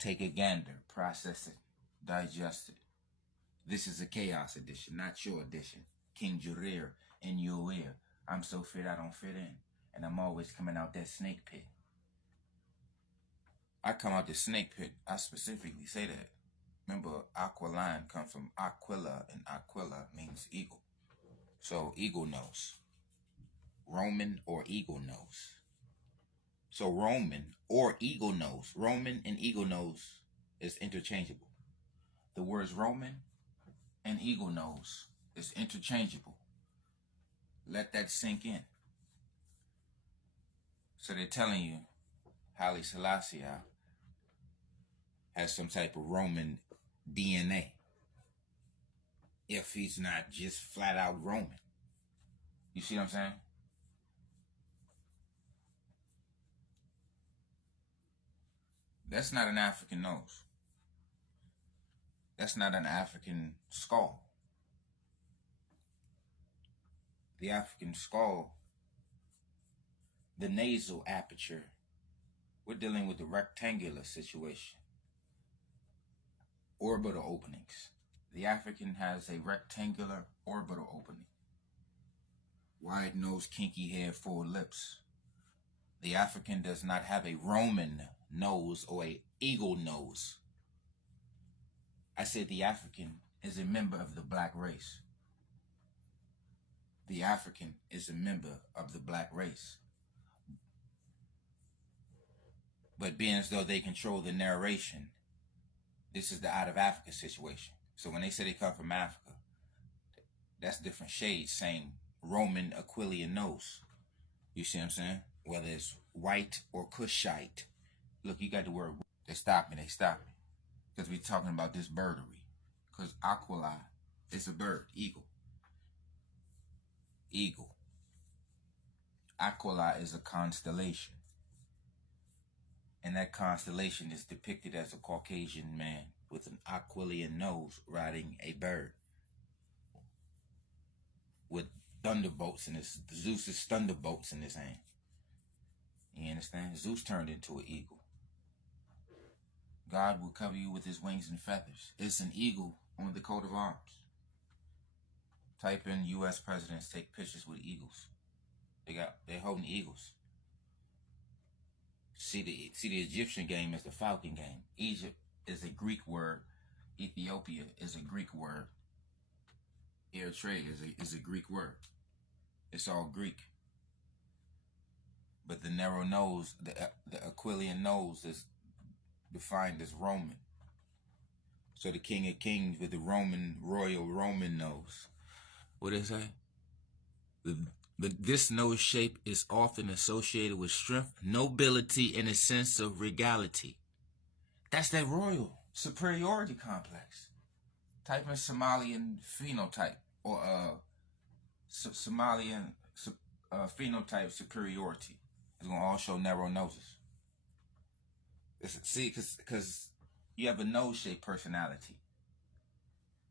Take a gander, process it, digest it. This is a chaos edition, not your edition. King Jarir in your ear. I'm so fit I don't fit in. And I'm always coming out that snake pit. I come out the snake pit. I specifically say that. Remember, Aquiline comes from Aquila, and Aquila means eagle. So eagle nose. Roman or eagle nose. So Roman or eagle nose. Roman and eagle nose is interchangeable. The words Roman and eagle nose is interchangeable. Let that sink in. So they're telling you Haile Selassie has some type of Roman DNA. If he's not just flat out Roman. You see what I'm saying? That's not an African nose. That's not an African skull. The African skull, the nasal aperture, we're dealing with the rectangular situation. Orbital openings. The African has a rectangular orbital opening. Wide nose, kinky hair, full lips. The African does not have a Roman nose or a eagle nose. I said the African is a member of the black race. The African is a member of the black race. But being as though they control the narration, this is the out of Africa situation. So when they say they come from Africa, that's different shades, same Roman Aquilian nose. You see what I'm saying? Whether it's white or Kushite. Look, you got the word. They stop me. Because we're talking about this birdery. Because Aquila is a bird, eagle. Eagle. Aquila is a constellation. And that constellation is depicted as a Caucasian man with an Aquilian nose riding a bird. With thunderbolts in his, Zeus's thunderbolts in his hand. You understand? Zeus turned into an eagle. God will cover you with his wings and feathers. It's an eagle on the coat of arms. Type in U.S. presidents take pictures with eagles. They're holding eagles. See the Egyptian game is the falcon game. Egypt is a Greek word. Ethiopia is a Greek word. Eritrea is a Greek word. It's all Greek. But the narrow nose, the Aquilian nose is defined as Roman. So the King of Kings with the royal Roman nose. What did it say? This nose shape is often associated with strength, nobility, and a sense of regality. That's that royal superiority complex. Type in Somalian phenotype or Somalian phenotype superiority. It's going to all show narrow noses. See, because you have a nose-shaped personality.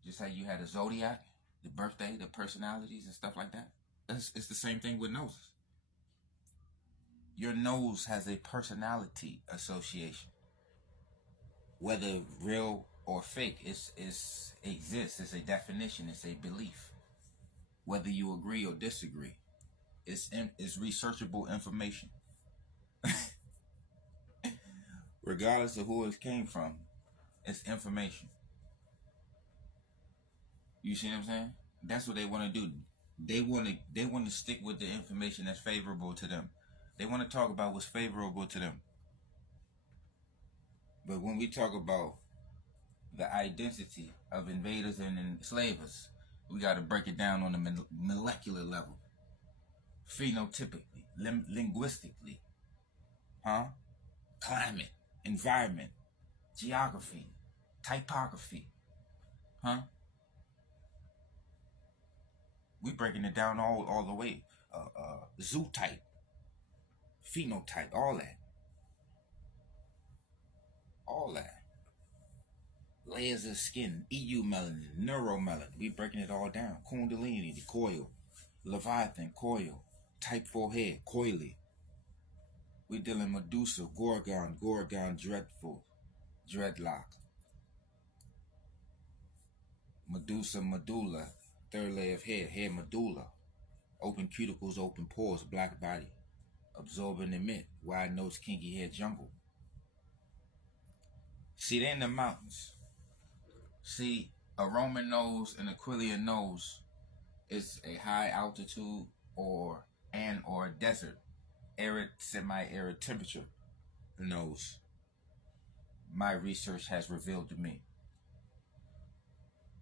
Just how you had a zodiac, the birthday, the personalities and stuff like that. It's the same thing with noses. Your nose has a personality association. Whether real or fake, it exists. It's a definition. It's a belief. Whether you agree or disagree, it's researchable information. Regardless of who it came from, it's information. You see what I'm saying? That's what they want to do. They want to stick with the information that's favorable to them. They want to talk about what's favorable to them. But when we talk about the identity of invaders and enslavers, we got to break it down on the molecular level, phenotypically, linguistically, climate, environment, geography, typography, We breaking it down all the way. Zootype, phenotype, all that. All that. Layers of skin, EU melanin, neuromelanin. We breaking it all down. Kundalini, the coil. Leviathan, coil. Type 4 head, coily. We dealing Medusa, Gorgon, dreadful. dreadlock, medulla, third layer of hair medulla, open cuticles, open pores, black body, absorb and emit, wide nose, kinky hair, jungle. See, they're in the mountains. See, a Roman nose and Aquilian nose is a high altitude or desert, arid, semi-arid temperature nose. My research has revealed to me.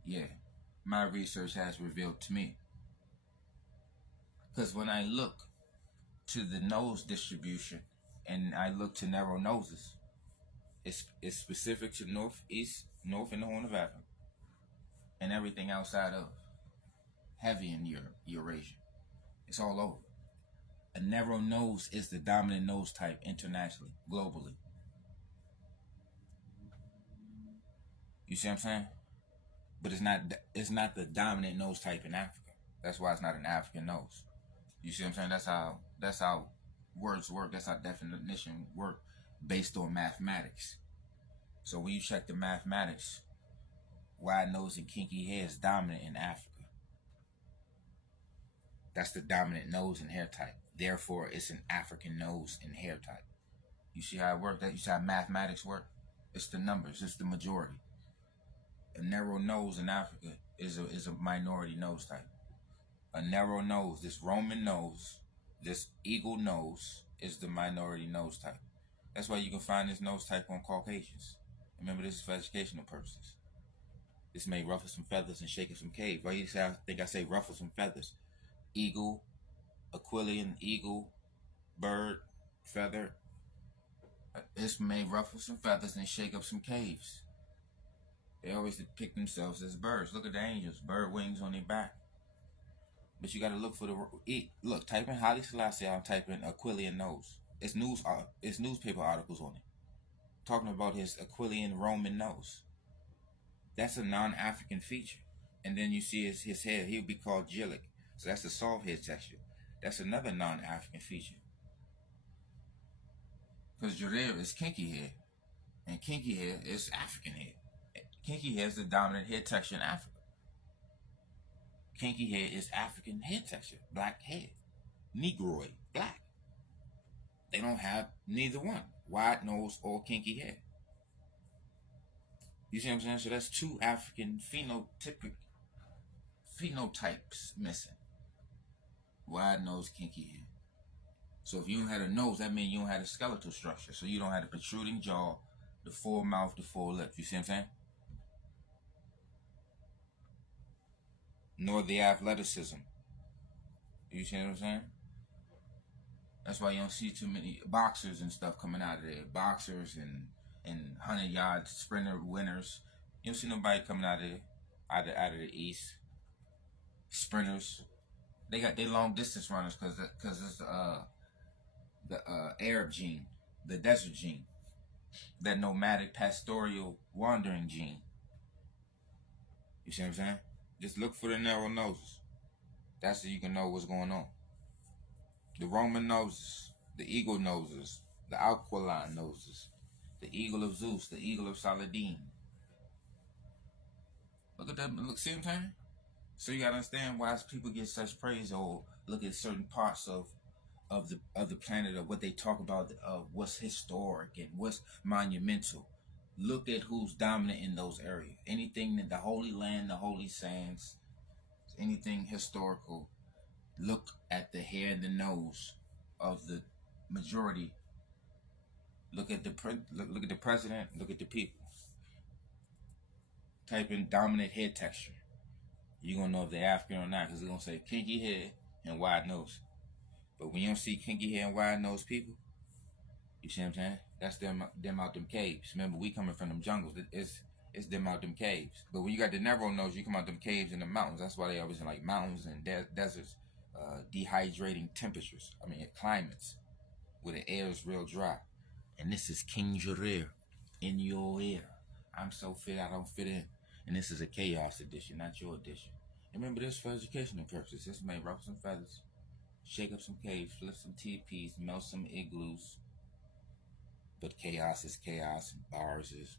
Yeah, my research has revealed to me. Because when I look to the nose distribution and I look to narrow noses, it's specific to north and the Horn of Africa, and everything outside of heavy in Eurasia. It's all over. A narrow nose is the dominant nose type internationally, globally. You see what I'm saying? But it's not the dominant nose type in Africa. That's why it's not an African nose. You see what I'm saying? That's how words work. That's how definition work based on mathematics. So when you check the mathematics, wide nose and kinky hair is dominant in Africa. That's the dominant nose and hair type. Therefore, it's an African nose and hair type. You see how it works? You see how mathematics work? It's the numbers. It's the majority. A narrow nose in Africa is a minority nose type. A narrow nose, this Roman nose, this eagle nose, is the minority nose type. That's why you can find this nose type on Caucasians. Remember, this is for educational purposes. This may ruffle some feathers and shake up some caves. Why you say I think I say ruffle some feathers? Eagle, Aquilian, eagle, bird, feather. This may ruffle some feathers and shake up some caves. They always depict themselves as birds. Look at the angels, bird wings on their back. But you got to look for look. Type in Haile Selassie. I'll type in Aquilian nose. It's newspaper articles on it, talking about his Aquilian Roman nose. That's a non-African feature. And then you see his hair. He'll be called Gillic. So that's the soft head texture. That's another non-African feature. Because Jarir is kinky hair, and kinky hair is African hair. Kinky hair is the dominant hair texture in Africa. Kinky hair is African hair texture, black hair, Negroid, black. They don't have neither one, wide nose or kinky hair. You see what I'm saying? So that's two African phenotypes missing. Wide nose, kinky hair. So if you don't have a nose, that means you don't have a skeletal structure. So you don't have the protruding jaw, the full mouth, the full lips. You see what I'm saying? Nor the athleticism. You see what I'm saying? That's why you don't see too many boxers and stuff coming out of there. Boxers and 100-yard sprinter winners. You don't see nobody coming out of the East. Sprinters. They got their long distance runners because it's the Arab gene, the desert gene, that nomadic pastoral wandering gene. You see what I'm saying? Just look for the narrow noses. That's so you can know what's going on. The Roman noses, the eagle noses, the aquiline noses, the eagle of Zeus, the eagle of Saladin. Look at that. Look, see what I'm saying? So you gotta understand why people get such praise, or look at certain parts of the planet, of what they talk about, of what's historic and what's monumental. Look at who's dominant in those areas. Anything in the Holy Land, the Holy Sands, anything historical. Look at the hair and the nose of the majority. Look at the president. Look at the people. Type in dominant hair texture. You're gonna know if they're African or not, because they're gonna say kinky hair and wide nose. But when you don't see kinky hair and wide nose people, you see what I'm saying? That's them out them caves. Remember, we coming from them jungles. It's them out them caves. But when you got the narrow nose, you come out them caves in the mountains. That's why they always in like mountains and deserts, dehydrating temperatures. I mean, climates where the air is real dry. And this is King Jarir in your ear. I'm so fit, I don't fit in. And this is a chaos edition, not your edition. And remember, this for educational purposes. This may ruffle some feathers, shake up some caves, flip some teepees, melt some igloos. But chaos is chaos, and bars is